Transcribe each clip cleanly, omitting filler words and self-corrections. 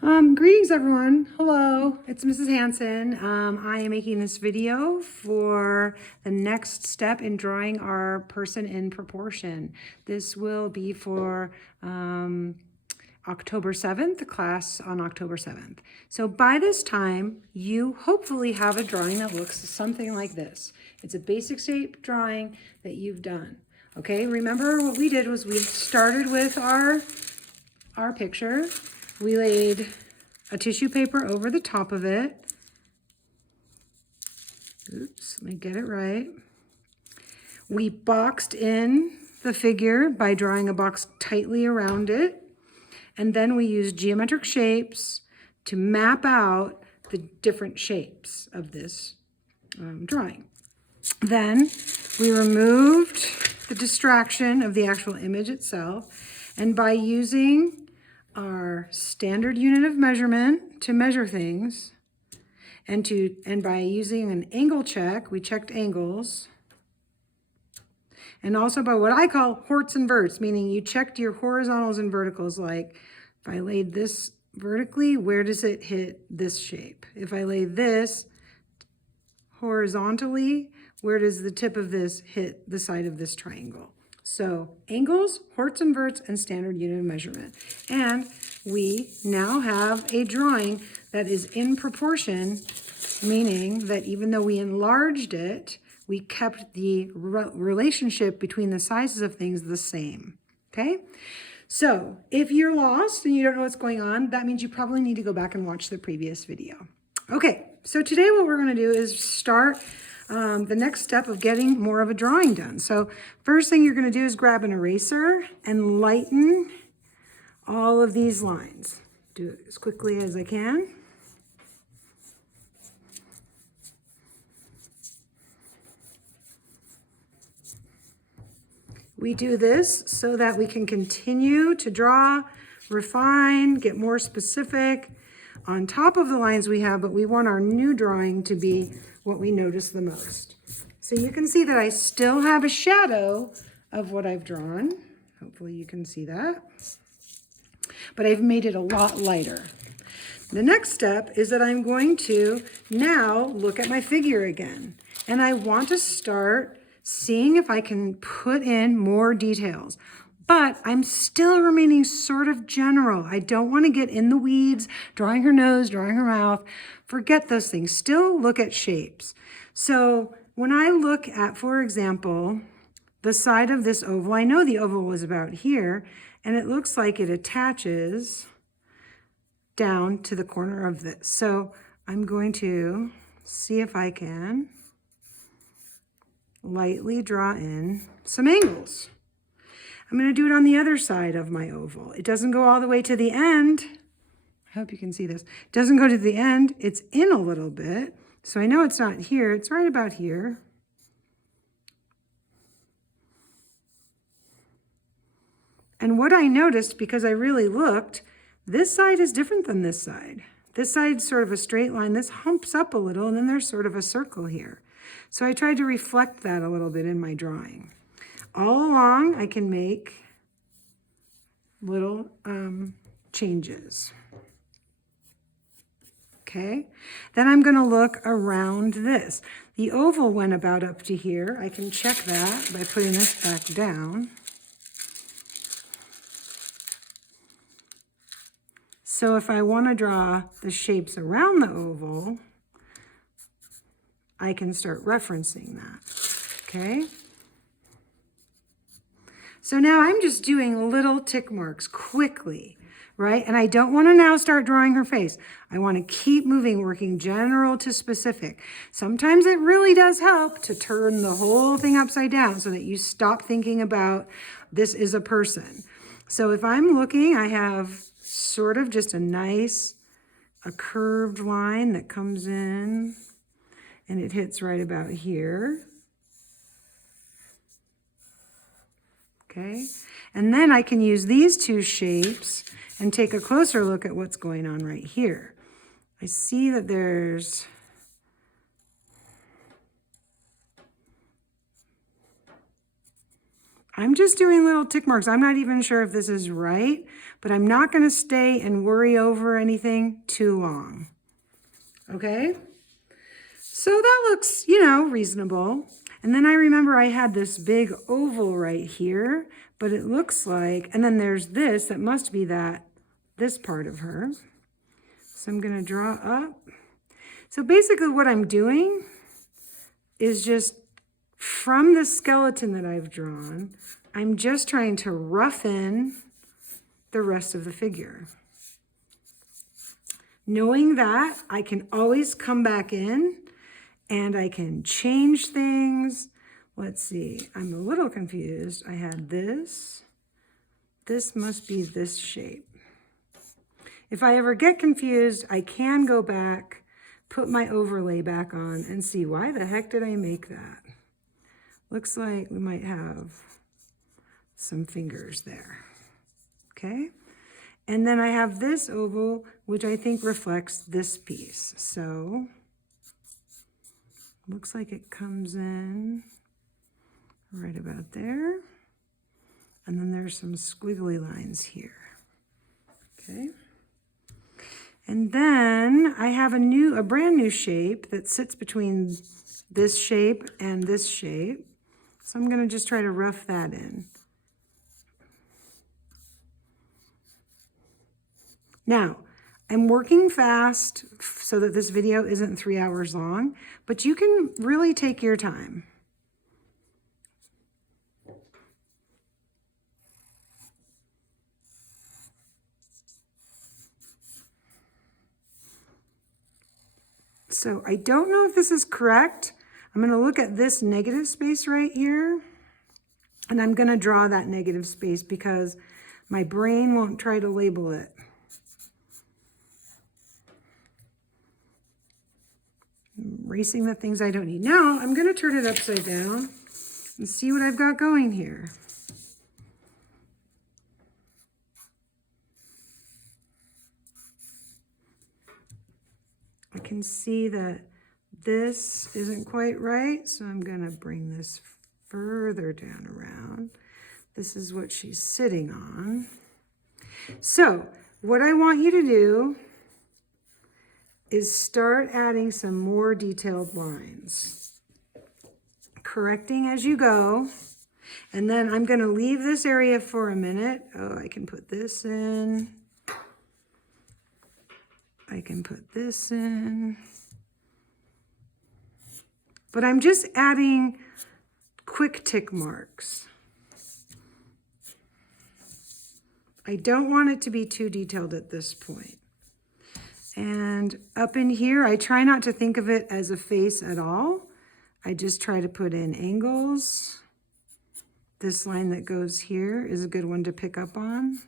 Greetings everyone. Hello, it's Mrs. Hanson. I am making this video for the next step in drawing our person in proportion. This will be for October 7th, the class on October 7th. So by this time, you hopefully have a drawing that looks something like this. It's a basic shape drawing that you've done. Okay, remember what we did was we started with our picture. We laid a tissue paper over the top of it. Oops, let me get it right. We boxed in the figure by drawing a box tightly around it. And then we used geometric shapes to map out the different shapes of this drawing. Then we removed the distraction of the actual image itself. And by using our standard unit of measurement to measure things, and by using an angle check, we checked angles, and also by what I call horts and verts, meaning you checked your horizontals and verticals, like if I laid this vertically, where does it hit this shape? If I lay this horizontally, where does the tip of this hit the side of this triangle? So angles, horts and verts, and standard unit of measurement. And we now have a drawing that is in proportion, meaning that even though we enlarged it, we kept the relationship between the sizes of things the same, okay? So if you're lost and you don't know what's going on, that means you probably need to go back and watch the previous video. Okay, so today what we're gonna do is start the next step of getting more of a drawing done. So first thing you're going to do is grab an eraser and lighten all of these lines. Do it as quickly as I can. We do this so that we can continue to draw, refine, get more specific on top of the lines we have, but we want our new drawing to be what we notice the most. So you can see that I still have a shadow of what I've drawn. Hopefully you can see that. But I've made it a lot lighter. The next step is that I'm going to now look at my figure again. And I want to start seeing if I can put in more details. But I'm still remaining sort of general. I don't want to get in the weeds, drawing her nose, drawing her mouth. Forget those things. Still look at shapes. So when I look at, for example, the side of this oval, I know the oval was about here, and it looks like it attaches down to the corner of this. So I'm going to see if I can lightly draw in some angles. I'm going to do it on the other side of my oval. It doesn't go all the way to the end. I hope you can see this. It doesn't go to the end. It's in a little bit. So I know it's not here. It's right about here. And what I noticed, because I really looked, this side is different than this side. This side's sort of a straight line. This humps up a little, and then there's sort of a circle here. So I tried to reflect that a little bit in my drawing. All along, I can make little changes. Okay, then I'm going to look around this. The oval went about up to here. I can check that by putting this back down. So if I want to draw the shapes around the oval, I can start referencing that. Okay. So now I'm just doing little tick marks quickly, right? And I don't want to now start drawing her face. I want to keep moving, working general to specific. Sometimes it really does help to turn the whole thing upside down so that you stop thinking about this is a person. So if I'm looking, I have sort of just a curved line that comes in and it hits right about here. Okay, and then I can use these two shapes and take a closer look at what's going on right here. I see that there's I'm just doing little tick marks. I'm not even sure if this is right, but I'm not going to stay and worry over anything too long. Okay? So that looks, you know, reasonable. And then I remember I had this big oval right here, but it looks like, and then there's this, that must be this part of her. So I'm going to draw up. So basically what I'm doing is just from the skeleton that I've drawn, I'm just trying to rough in the rest of the figure. Knowing that I can always come back in and I can change things. Let's see, I'm a little confused. I had this. This must be this shape. If I ever get confused, I can go back, put my overlay back on and see why the heck did I make that? Looks like we might have some fingers there, okay? And then I have this oval, which I think reflects this piece. So, looks like it comes in right about there. And then there's some squiggly lines here, okay? And then I have a brand new shape that sits between this shape and this shape. So I'm gonna just try to rough that in. Now, I'm working fast so that this video isn't 3 hours long, but you can really take your time. So I don't know if this is correct. I'm going to look at this negative space right here, and I'm going to draw that negative space because my brain won't try to label it. I'm erasing the things I don't need. Now I'm going to turn it upside down and see what I've got going here. I can see that this isn't quite right, so I'm going to bring this further down around. This is what she's sitting on. So what I want you to do is start adding some more detailed lines, correcting as you go. And then I'm going to leave this area for a minute. Oh, I can put this in. I can put this in. But I'm just adding quick tick marks. I don't want it to be too detailed at this point. And up in here, I try not to think of it as a face at all. I just try to put in angles. This line that goes here is a good one to pick up on.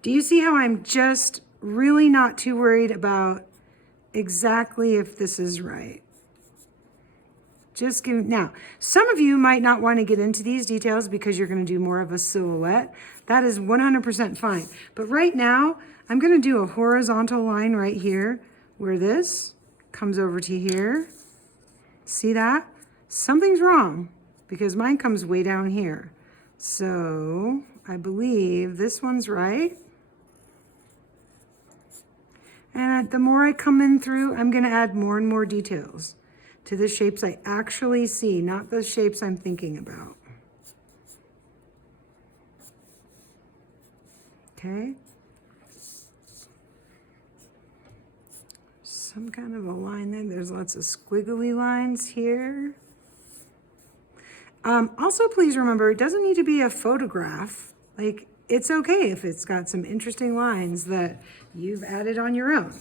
Do you see how I'm just really not too worried about exactly if this is right? Now, some of you might not want to get into these details because you're going to do more of a silhouette. That is 100% fine. But right now, I'm going to do a horizontal line right here where this comes over to here. See that? Something's wrong because mine comes way down here. So I believe this one's right. And the more I come in through, I'm going to add more and more details to the shapes I actually see, not the shapes I'm thinking about. Okay? Some kind of a line there. There's lots of squiggly lines here. Also, please remember, it doesn't need to be a photograph. Like, it's okay if it's got some interesting lines that you've added on your own.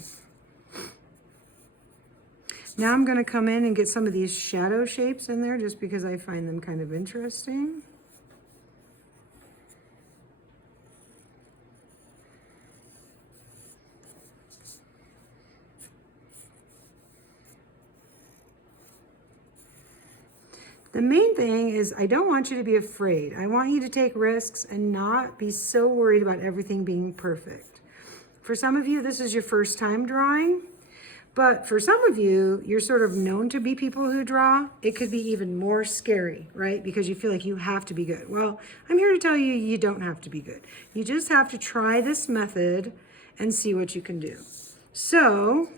Now I'm going to come in and get some of these shadow shapes in there just because I find them kind of interesting. The main thing is I don't want you to be afraid. I want you to take risks and not be so worried about everything being perfect. For some of you, this is your first time drawing, But for some of you, you're sort of known to be people who draw. It could be even more scary, right? Because you feel like you have to be good. Well, I'm here to tell you, you don't have to be good. You just have to try this method and see what you can do. So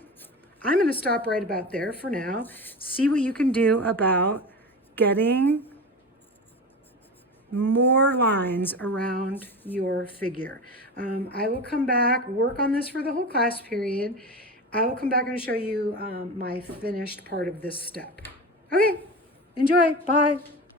I'm going to stop right about there for now. See what you can do about getting more lines around your figure. I will come back, work on this for the whole class period. I will come back and show you my finished part of this step. Okay, enjoy, bye.